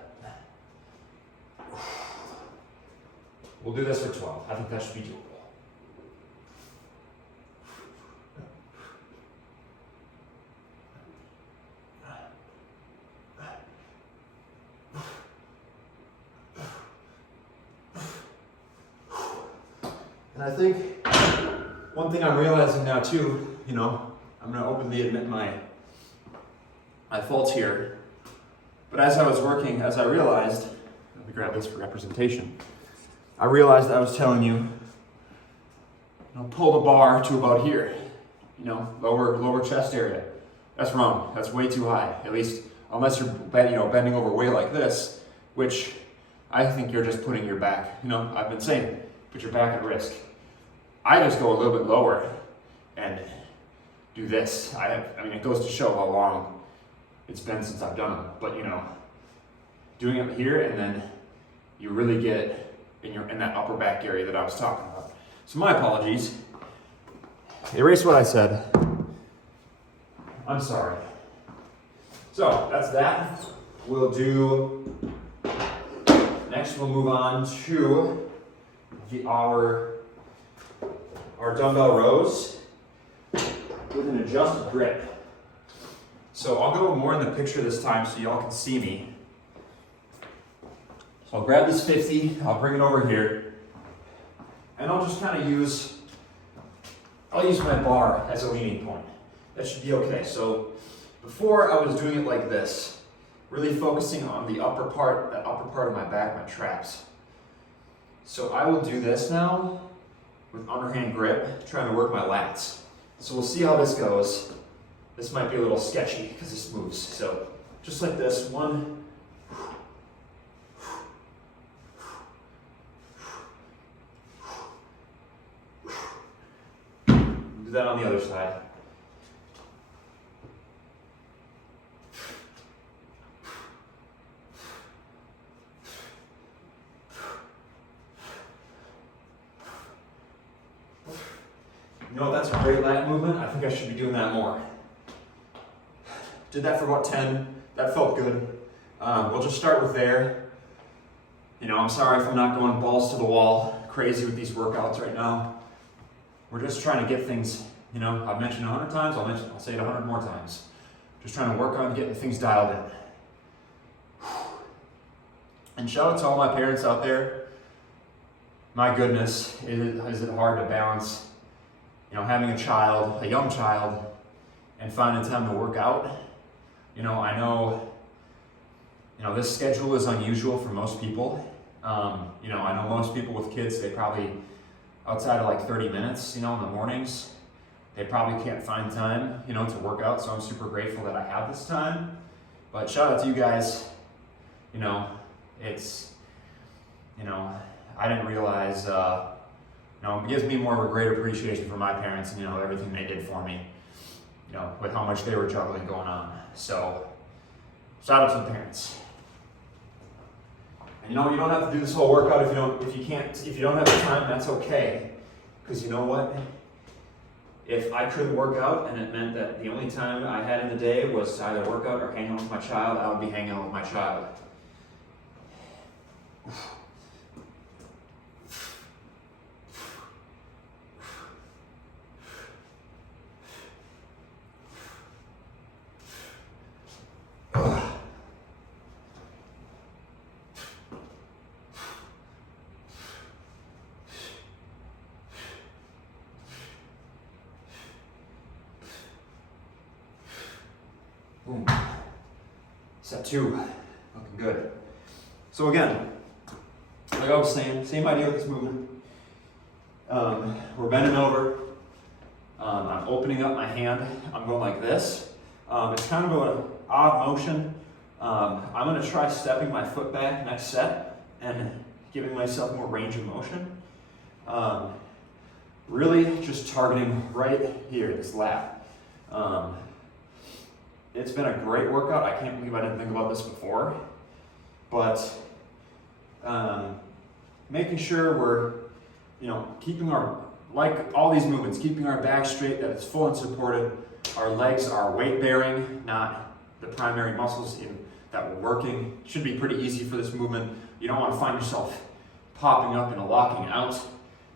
We'll do this for 12. I think that should be doable. And I think one thing I'm realizing now too, I'm going to openly admit my faults here. But as I was working, as I realized, let me grab this for representation. I realized I was telling you, pull the bar to about here, lower chest area. That's wrong. That's way too high. At least unless you're bending over way like this, which I think you're just putting your back. I've been saying, put your back at risk. I just go a little bit lower and do this. It goes to show how long it's been since I've done them. But doing it here, and then you really get in that upper back area that I was talking about. So my apologies. Erase what I said. I'm sorry. So that's that. Next we'll move on to our dumbbell rows with an adjusted grip. So I'll go more in the picture this time so y'all can see me. So I'll grab this 50, I'll bring it over here, and I'll just kind of use my bar as a leaning point. That should be okay. So before I was doing it like this, really focusing on the upper part of my back, my traps. So I will do this now with underhand grip, trying to work my lats. So we'll see how this goes. This might be a little sketchy because this moves. So just like this, one. Do that on the other side. That's a great lat movement. I think I should be doing that more. Did that for about 10. That felt good. We'll just start with there. I'm sorry if I'm not going balls to the wall, crazy with these workouts right now. We're just trying to get things, I've mentioned 100 times, I'll say it 100 more times. Just trying to work on getting things dialed in. And shout out to all my parents out there. My goodness, is it hard to balance, having a child, a young child, and finding time to work out. I know, this schedule is unusual for most people. I know most people with kids, they probably, outside of like 30 minutes, in the mornings, they probably can't find time, to work out. So I'm super grateful that I have this time. But shout out to you guys. It's, I didn't realize, it gives me more of a great appreciation for my parents and, everything they did for me, with how much they were juggling going on. So shout out to the parents. And you don't have to do this whole workout if you don't have the time, that's okay. Because you know what? If I couldn't work out and it meant that the only time I had in the day was to either work out or hang out with my child, I would be hanging out with my child. Boom. Set 2, looking good. So again, like I was saying, same idea with this movement. We're bending over. I'm opening up my hand. I'm going like this. It's kind of an odd motion. I'm going to try stepping my foot back next set and giving myself more range of motion. Really just targeting right here, this lat. It's been a great workout. I can't believe I didn't think about this before. But making sure we're, keeping like all these movements, keeping our back straight, that it's full and supported. Our legs are weight bearing, not the primary muscles that we're working. It should be pretty easy for this movement. You don't want to find yourself popping up and locking out.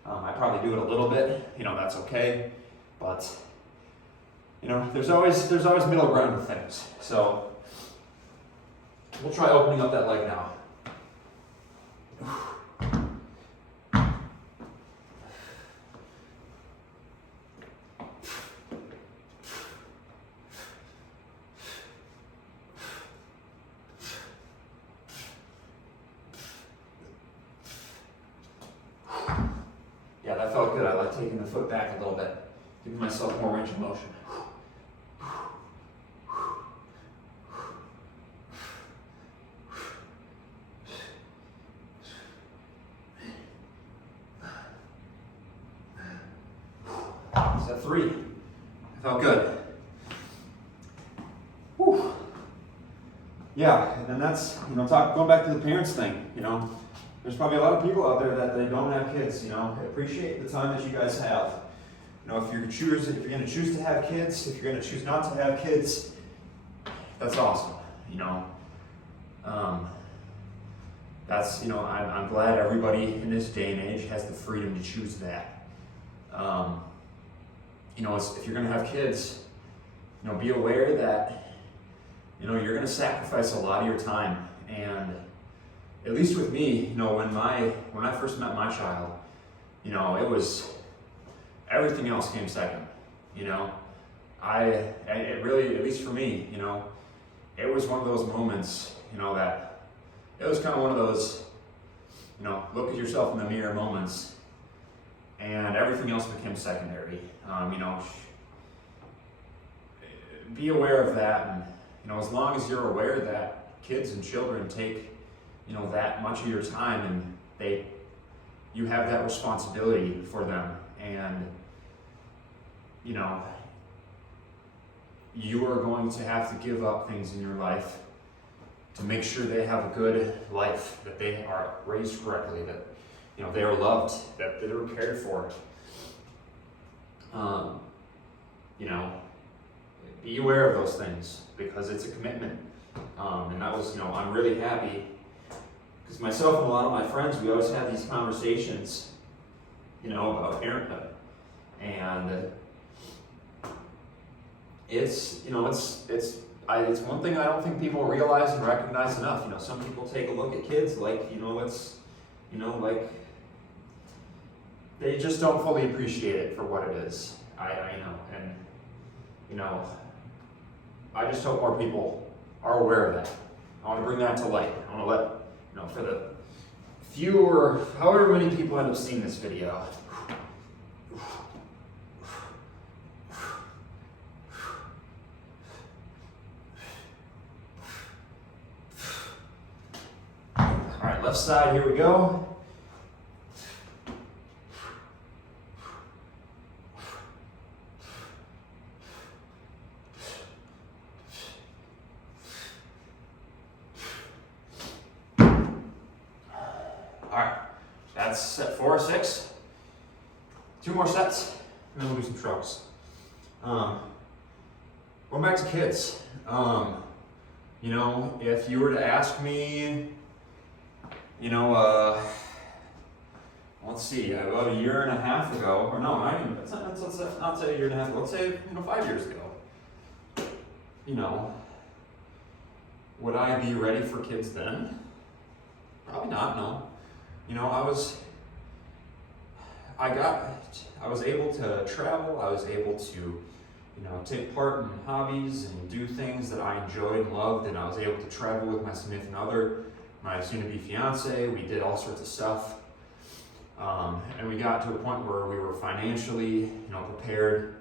I probably do it a little bit, that's okay. But there's always middle ground with things. So we'll try opening up that leg now. Yeah, that felt good. I like taking the foot back a little bit, giving myself more range of motion. Set 3. It felt good. Whew. Yeah, and then that's, going back to the parents thing, there's probably a lot of people out there that they don't have kids, appreciate the time that you guys have. If you're going to choose to have kids, if you're going to choose not to have kids, that's awesome, That's, I'm glad everybody in this day and age has the freedom to choose that. If you're going to have kids, be aware that, you're going to sacrifice a lot of your time. And at least with me, when I first met my child, it was, everything else came second. It really, at least for me, it was one of those moments, that it was kind of one of those, look at yourself in the mirror moments, and everything else became secondary. Be aware of that, and as long as you're aware that kids and children take, that much of your time, and you have that responsibility for them, and you are going to have to give up things in your life to make sure they have a good life, that they are raised correctly, that they are loved, that they're cared for. Be aware of those things, because it's a commitment. And that was, I'm really happy, because myself and a lot of my friends, we always have these conversations, about parenthood. And it's it's one thing I don't think people realize and recognize enough. You know, some people take a look at kids like, like they just don't fully appreciate it for what it is. I know, and I just hope more people are aware of that. I want to bring that to light. I want to let, for the few or however many people end up seeing this video. All right, left side, here we go. That's set 4 or 6. 2 more sets, and then we'll do some shrugs. Going back to kids. If you were to ask me, let's see, about a year and a half ago, or no, let's not say a year and a half ago, let's say, 5 years ago. Would I be ready for kids then? Probably not, no. I was able to travel, I was able to, take part in hobbies and do things that I enjoyed and loved, and I was able to travel with my significant other, my soon-to-be fiance. We did all sorts of stuff, and we got to a point where we were financially, prepared,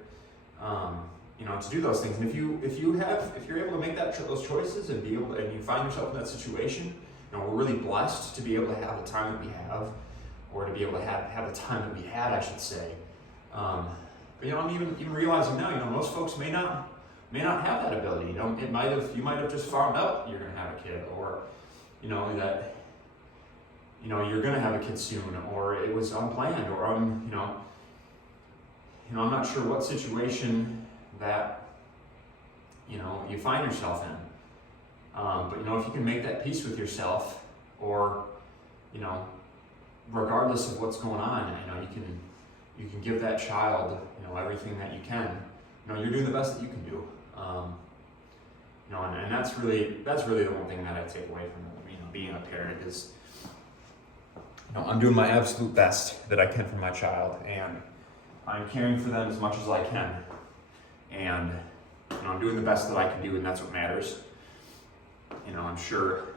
to do those things. And if you're able to make those choices and you find yourself in that situation, we're really blessed to be able to have the time that we have, or to be able to have the time that we had, I should say. But I'm even realizing now, most folks may not have that ability. You might have just found out you're going to have a kid, or that you're going to have a kid soon, or it was unplanned, or I'm not sure what situation that you find yourself in. But if you can make that peace with yourself, or regardless of what's going on, you can give that child everything that you can. You're doing the best that you can do. And that's really the one thing that I take away from being a parent is I'm doing my absolute best that I can for my child, and I'm caring for them as much as I can, and I'm doing the best that I can do, and that's what matters. I'm sure,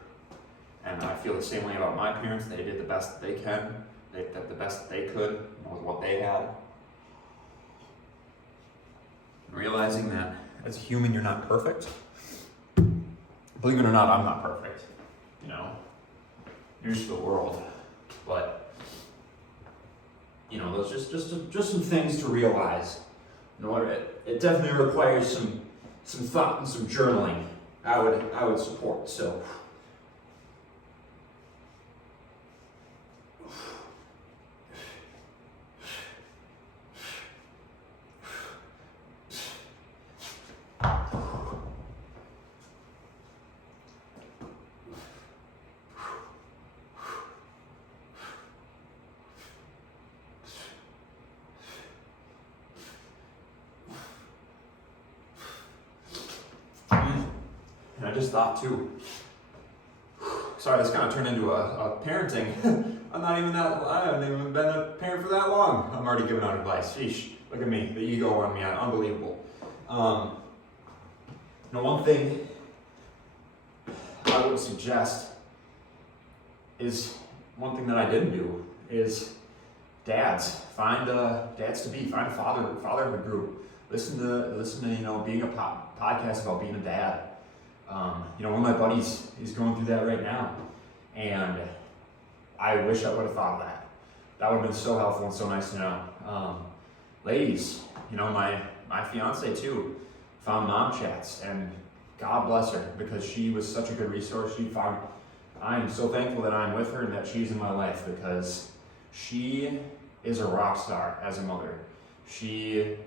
and I feel the same way about my parents. They did the best that they can. They did the best that they could with what they had. Realizing that as a human, you're not perfect. Believe it or not, I'm not perfect. You're just the world. But those just some things to realize. It definitely requires some thought and some journaling. I would support. So and I just thought too, sorry, this kind of turned into a parenting. I haven't even been a parent for that long. I'm already giving out advice. Sheesh, look at me, the ego on me, unbelievable. One thing I would suggest is, one thing that I didn't do is dads. Find dads to be. Find a fatherhood group. Listen to being a podcast about being a dad. One of my buddies is going through that right now, and I wish I would have thought of that. That would have been so helpful and so nice to know. Ladies, my fiance too found mom chats, and God bless her, because she was such a good resource. I am so thankful that I'm with her and that she's in my life, because she is a rock star as a mother. She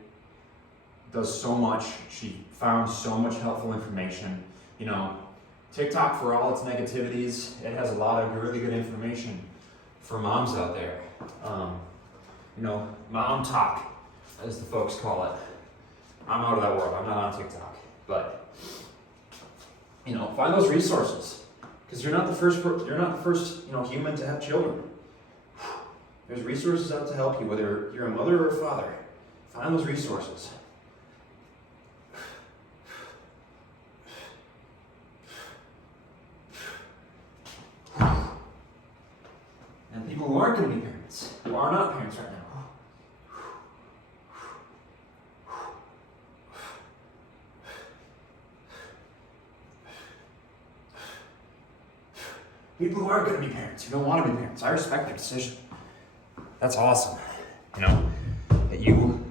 does so much. She found so much helpful information. TikTok, for all its negativities, it has a lot of really good information for moms out there. Mom talk, as the folks call it. I'm out of that world. I'm not on TikTok. But, find those resources, because you're not the first human to have children. There's resources out to help you, whether you're a mother or a father. Find those resources. And people who aren't going to be parents, who are not parents right now. People who aren't going to be parents, who don't want to be parents. I respect their decision. That's awesome. That you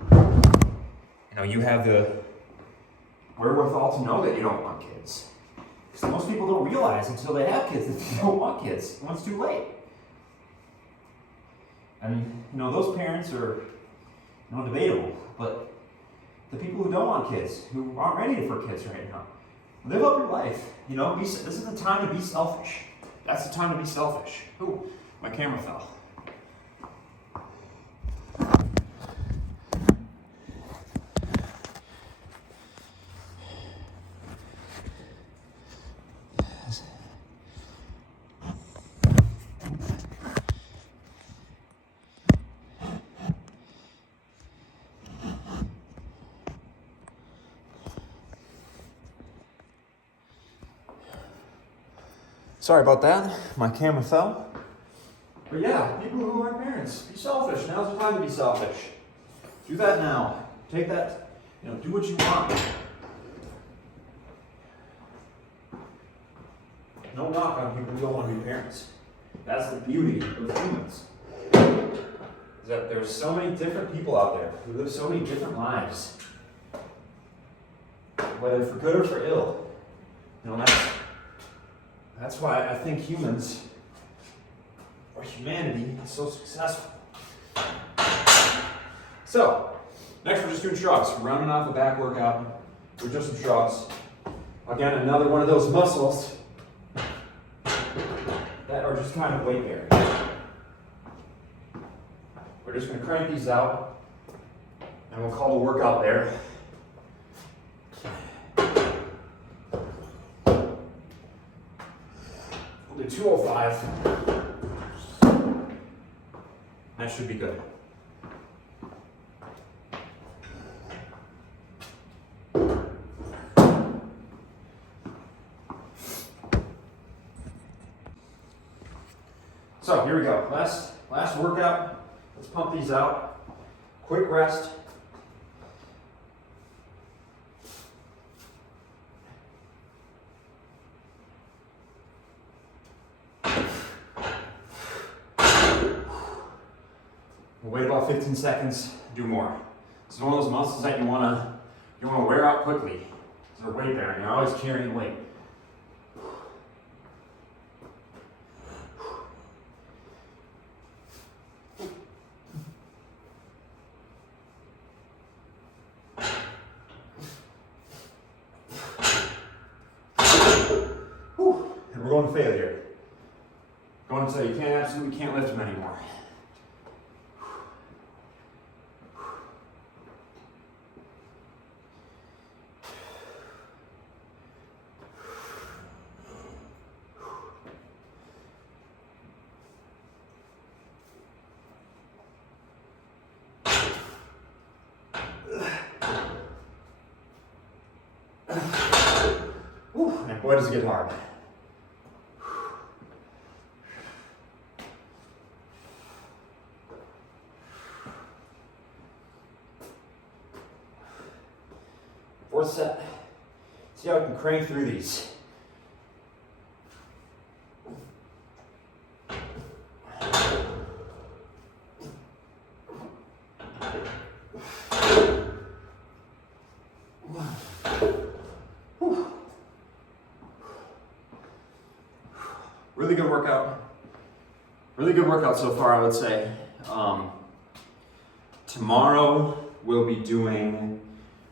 have the wherewithal to know that you don't want kids. Because most people don't realize until they have kids that they don't want kids when it's too late. I mean, those parents are debatable, but the people who don't want kids, who aren't ready for kids right now, live up your life. This is the time to be selfish. That's the time to be selfish. Ooh, my camera fell. Sorry about that, my camera fell. But yeah, people who aren't parents, be selfish. Now's the time to be selfish. Do that now. Take that, do what you want. No knock on people who don't want to be parents. That's the beauty of humans. Is that there's so many different people out there who live so many different lives. Whether for good or for ill. That's why I think humans, or humanity, is so successful. So, next we're just doing shrugs. We're rounding off a back workout. We're just some shrugs. Again, another one of those muscles that are just kind of weight bearing. We're just going to crank these out, and we'll call the workout there. We'll do 205. That should be good. So here we go. Last workout. Let's pump these out. Quick rest. Wait about 15 seconds, do more. This is one of those muscles that you wanna wear out quickly. They're weight bearing, you're always carrying weight. And we're going to failure. Going until you absolutely can't lift them anymore. And boy, does it get hard. Fourth set. See how we can crank through these. Really good workout. Really good workout so far, I would say. Tomorrow we'll be doing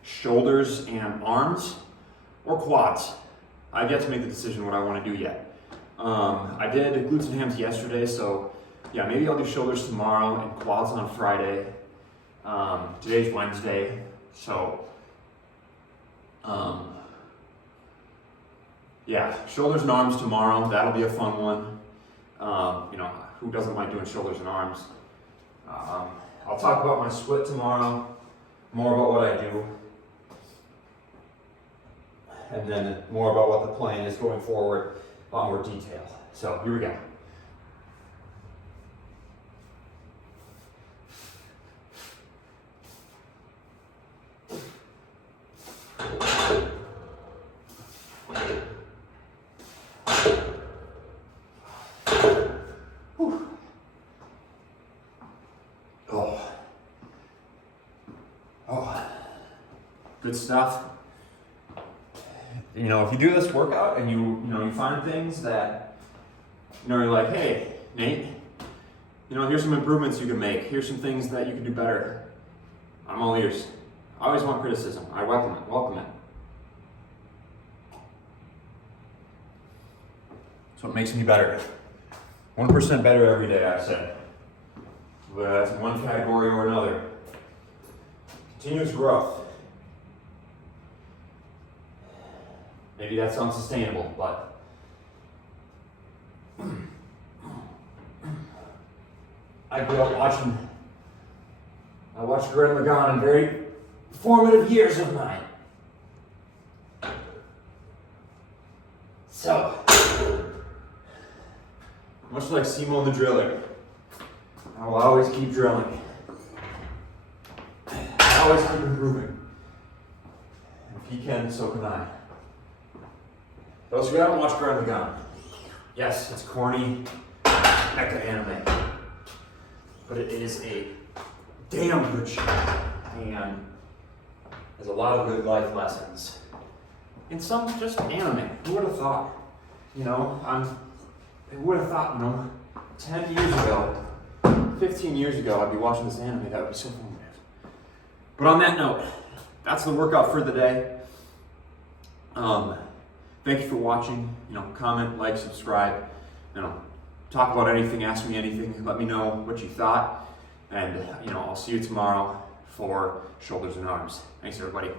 shoulders and arms or quads. I've yet to make the decision what I want to do yet. I did glutes and hams yesterday, so yeah, maybe I'll do shoulders tomorrow and quads on Friday. Today's Wednesday, so yeah, shoulders and arms tomorrow. That'll be a fun one. You know, who doesn't like doing shoulders and arms? I'll talk about my split tomorrow, more about what I do, and then more about what the plan is going forward, a lot more detail. So here we go. Good stuff. You know, if you do this workout and you find things that, you're like, hey, Nate, here's some improvements you can make. Here's some things that you can do better. I'm all ears. I always want criticism. I welcome it. That's what makes me better. 1% better every day, I've said. Whether that's in one category or another. Continuous growth. Maybe that's unsustainable, but I grew up watching Gordon Lagan in very formative years of mine. So, much like Simo the Driller, I will always keep drilling. I always keep improving. If he can, so can I. Those who haven't watched Gordon Lagan, yes, it's corny, mecha anime, but it is a damn good show, and there's a lot of good life lessons. And some just anime. Who would have thought? Who would have thought, 10 years ago, 15 years ago, I'd be watching this anime. That would be so formative. But on that note, that's the workout for the day. Thank you for watching. Comment, like, subscribe. Talk about anything, ask me anything, let me know what you thought. And, I'll see you tomorrow for shoulders and arms. Thanks, everybody.